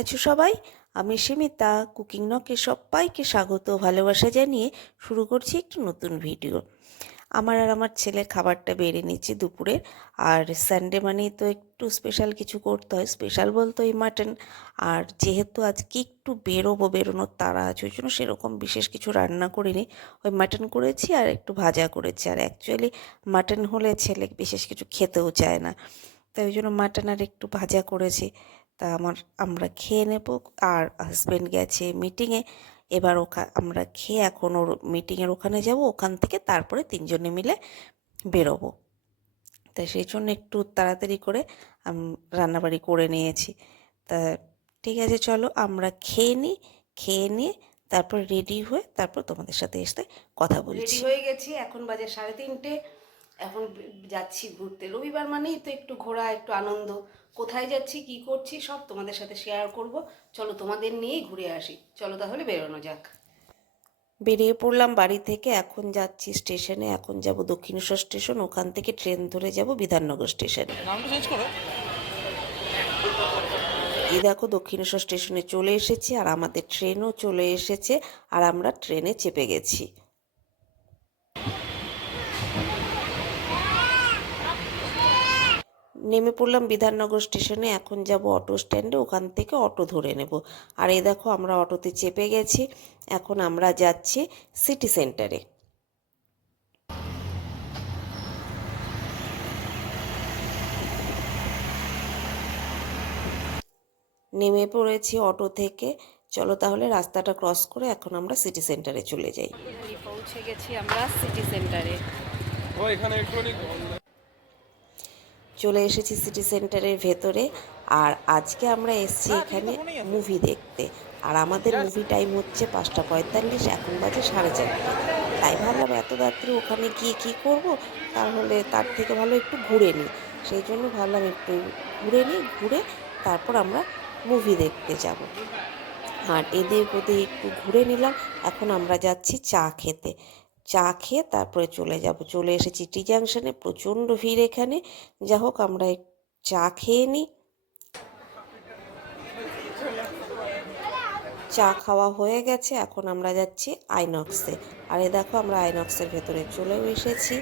আছো সবাই? আমি সিমিতা কুকিং নকে সবাইকে স্বাগত ভালোবাসা জানিয়ে শুরু করছি একটু নতুন ভিডিও। আমার আর আমার ছেলের খাবারটা বেড়ে নিচ্ছি দুপুরে। আর সানডে মানেই তো একটু স্পেশাল কিছু করতে হয়, স্পেশাল বলতে ওই মাটন। আর যেহেতু আজকে একটু বেরোনোর তাড়া আছে, ওই জন্য সেরকম বিশেষ কিছু রান্না করিনি। ওই মাটন করেছি আর একটু ভাজা করেছি। আর অ্যাকচুয়ালি মাটন হলে ছেলে বিশেষ কিছু খেতেও চায় না, তাই ওই জন্য মাটন আর একটু ভাজা করেছি। তা আমরা খেয়ে নেব। আর হাজব্যান্ড গেছে মিটিংয়ে, এবার আমরা খেয়ে এখন ওর মিটিংয়ের ওখানে যাব, ওখান থেকে তারপরে তিনজনে মিলে বেরোবো। তাই সেই জন্য একটু তাড়াতাড়ি করে রান্নাবাড়ি করে নিয়েছি। তা ঠিক আছে, চলো আমরা খেয়ে নিই। খেয়ে নিয়ে তারপর রেডি হয়ে তারপর তোমাদের সাথে এসে কথা বলছি। রেডি হয়ে গেছি, এখন বাজে 3:30। এখন যাচ্ছি ঘুরতে। রবিবার মানেই তো একটু ঘোরা, একটু আনন্দ। কোথায় যাচ্ছি, কি করছি সব তোমাদের সাথে শেয়ার করব। চলো তোমাদের নিয়েই ঘুরে আসি। চলো তাহলে বেরোনো যাক। বেরিয়ে পড়লাম বাড়ি থেকে, এখন যাচ্ছি স্টেশনে। এখন যাব দক্ষিণেশ্বর স্টেশন, ওখান থেকে ট্রেন ধরে যাব বিধাননগর স্টেশনে। এই দেখো দক্ষিণেশ্বর স্টেশনে চলে এসেছি, আর আমাদের ট্রেনও চলে এসেছে, আর আমরা ট্রেনে চেপে গেছি। নেমে পড়লাম বিধাননগর স্টেশনে। এখন যাব অটো স্ট্যান্ডে, ওখান থেকে অটো ধরে নেব। আর এই দেখো আমরা অটোতে চেপে গেছি। এখন আমরা যাচ্ছি সিটি সেন্টারে। নেমে পড়েছি অটো থেকে। চলো তাহলে রাস্তাটা ক্রস করে এখন আমরা সিটি সেন্টারে চলে যাই। পৌঁছে গেছি আমরা সিটি সেন্টারে। চলে এসেছি সিটি সেন্টারের ভেতরে। আর আজকে আমরা এসেছি এখানে মুভি দেখতে। আর আমাদের মুভি টাইম হচ্ছে 5:45, এখন বাজে 4:30। তাই ভাবলাম এত রাত্রে ওখানে গিয়ে কী করব, তাহলে তার থেকে ভালো একটু ঘুরে নিই। সেই জন্য ভাবলাম একটু ঘুরে নিই, ঘুরে তারপর আমরা মুভি দেখতে যাব। আর এদিক ওদিক একটু ঘুরে নিলাম। এখন আমরা যাচ্ছি চা খেতে। চা খেয়ে তারপরে চলে এসেছি টি জাংশনে। প্রচণ্ড ভিড় এখানে। যা হোক আমরা চা খেয়ে নিই। চা খাওয়া হয়ে গেছে, এখন আমরা যাচ্ছি আইনক্সে। আর এ দেখো আমরা আইনক্সের ভেতরে চলেও এসেছি।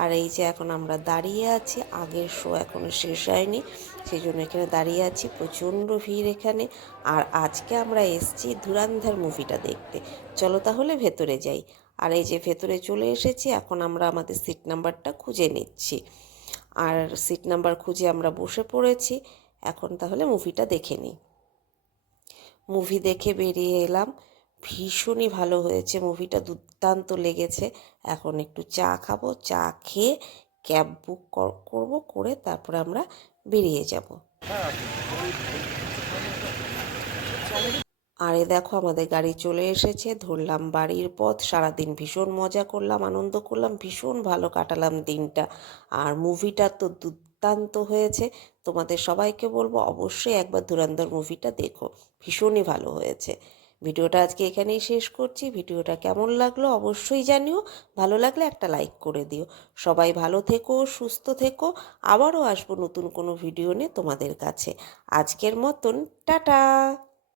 আর এই যে এখন আমরা দাঁড়িয়ে আছি, আগের শো এখনও শেষ হয়নি, সেই জন্য এখানে দাঁড়িয়ে আছি। প্রচণ্ড ভিড় এখানে। আর আজকে আমরা এসেছি ধুরন্ধর মুভিটা দেখতে। চলো তাহলে ভেতরে যাই। আর এই যে ভেতরে চলে এসেছি, এখন আমরা আমাদের সিট নাম্বারটা খুঁজে নিচ্ছি। আর সিট নাম্বার খুঁজে আমরা বসে পড়েছি। এখন তাহলে মুভিটা দেখে নিই। মুভি দেখে বেরিয়ে এলাম। ভীষণই ভালো হয়েছে মুভিটা, দুর্দান্ত লেগেছে। এখন একটু চা খাবো, চা খেয়ে ক্যাব বুক করব, করে তারপরে আমরা বেরিয়ে যাব। আর এ দেখো আমাদের গাড়ি চলে এসেছে, ধরলাম বাড়ির পথ। সারাদিন ভীষণ মজা করলাম, আনন্দ করলাম, ভীষণ ভালো কাটালাম দিনটা। আর মুভিটা তো দুর্দান্ত হয়েছে। তোমাদের সবাইকে বলবো অবশ্যই একবার ধুরন্ধর মুভিটা দেখো, ভীষণই ভালো হয়েছে। ভিডিওটা আজকে এখানেই শেষ করছি। ভিডিওটা কেমন লাগলো অবশ্যই জানিও। ভালো লাগলে একটা লাইক করে দিও। সবাই ভালো থেকো, সুস্থ থেকো। আবারও আসবো নতুন কোনো ভিডিও নিয়ে তোমাদের কাছে। আজকের মতন টাটা।